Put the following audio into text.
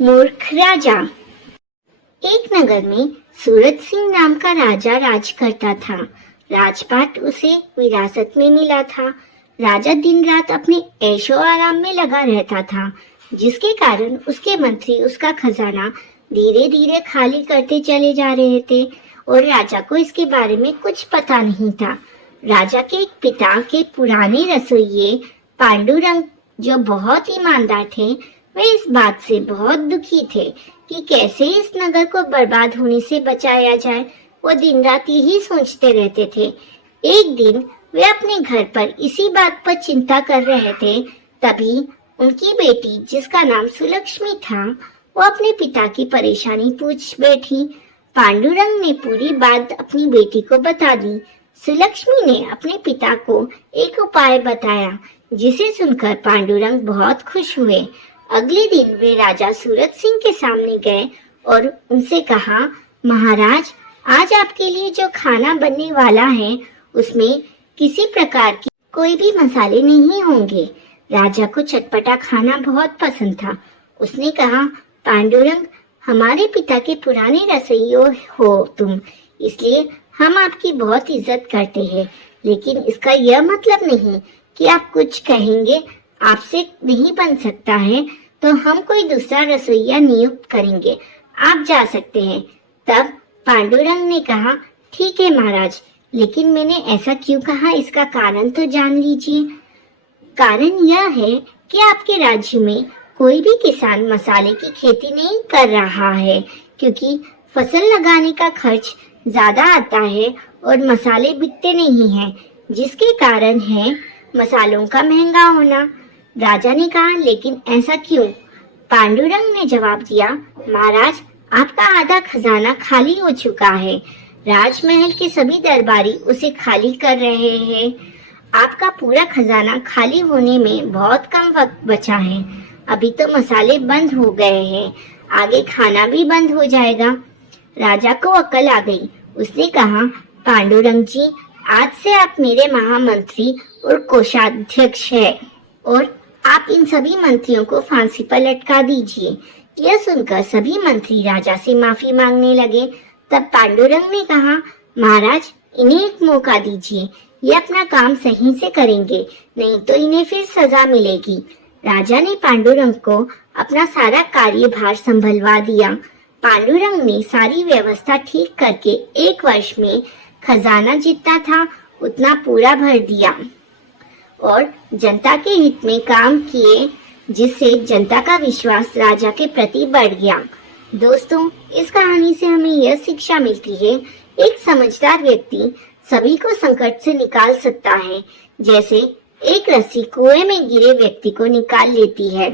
मूर्ख राजा। एक नगर में सूरज सिंह नाम का राजा राज करता था। राजपाट उसे विरासत में मिला था। राजा दिन रात अपने ऐशो आराम में लगा रहता था, जिसके कारण उसके मंत्री उसका खजाना धीरे धीरे खाली करते चले जा रहे थे और राजा को इसके बारे में कुछ पता नहीं था। राजा के पिता के पुराने रसोइये पांडुरंग, जो बहुत ईमानदार थे, वे इस बात से बहुत दुखी थे कि कैसे इस नगर को बर्बाद होने से बचाया जाए। वो दिन रात यही सोचते रहते थे। एक दिन वे अपने घर पर इसी बात पर चिंता कर रहे थे, तभी उनकी बेटी, जिसका नाम सुलक्ष्मी था, वो अपने पिता की परेशानी पूछ बैठी। पांडुरंग ने पूरी बात अपनी बेटी को बता दी। सुलक्ष्मी ने अपने पिता को एक उपाय बताया, जिसे सुनकर पांडुरंग बहुत खुश हुए। अगले दिन वे राजा सूरज सिंह के सामने गए और उनसे कहा, महाराज, आज आपके लिए जो खाना बनने वाला है उसमें किसी प्रकार की कोई भी मसाले नहीं होंगे। राजा को चटपटा खाना बहुत पसंद था। उसने कहा, पांडुरंग, हमारे पिता के पुराने रसोइये हो तुम, इसलिए हम आपकी बहुत इज्जत करते हैं, लेकिन इसका यह मतलब नहीं कि आप कुछ कहेंगे आपसे नहीं बन सकता है तो हम कोई दूसरा रसोइया नियुक्त करेंगे, आप जा सकते हैं। तब पांडुरंग ने कहा, ठीक है महाराज, लेकिन मैंने ऐसा क्यों कहा, इसका कारण तो जान लीजिए। कारण यह है कि आपके राज्य में कोई भी किसान मसाले की खेती नहीं कर रहा है, क्योंकि फसल लगाने का खर्च ज्यादा आता है और मसाले बिकते नहीं हैं, जिसके कारण है मसालों का महंगा होना। राजा ने कहा, लेकिन ऐसा क्यों? पांडुरंग ने जवाब दिया, महाराज, आपका आधा खजाना खाली हो चुका है। राजमहल के सभी दरबारी उसे खाली कर रहे हैं। आपका पूरा खजाना खाली होने में बहुत कम वक्त बचा है। अभी तो मसाले बंद हो गए हैं, आगे खाना भी बंद हो जाएगा। राजा को अक्ल आ गई। उसने कहा, पांडुरंग जी, आज से आप मेरे महामंत्री और कोषाध्यक्ष हैं और आप इन सभी मंत्रियों को फांसी पर लटका दीजिए। यह सुनकर सभी मंत्री राजा से माफी मांगने लगे। तब पांडुरंग ने कहा, महाराज, इन्हें एक मौका दीजिए, ये अपना काम सही से करेंगे, नहीं तो इन्हें फिर सजा मिलेगी। राजा ने पांडुरंग को अपना सारा कार्यभार संभलवा दिया। पांडुरंग ने सारी व्यवस्था ठीक करके 1 वर्ष में खजाना जितना था उतना पूरा भर दिया और जनता के हित में काम किए, जिससे जनता का विश्वास राजा के प्रति बढ़ गया। दोस्तों, इस कहानी से हमें यह शिक्षा मिलती है, एक समझदार व्यक्ति सभी को संकट से निकाल सकता है, जैसे एक रस्सी कुएं में गिरे व्यक्ति को निकाल लेती है।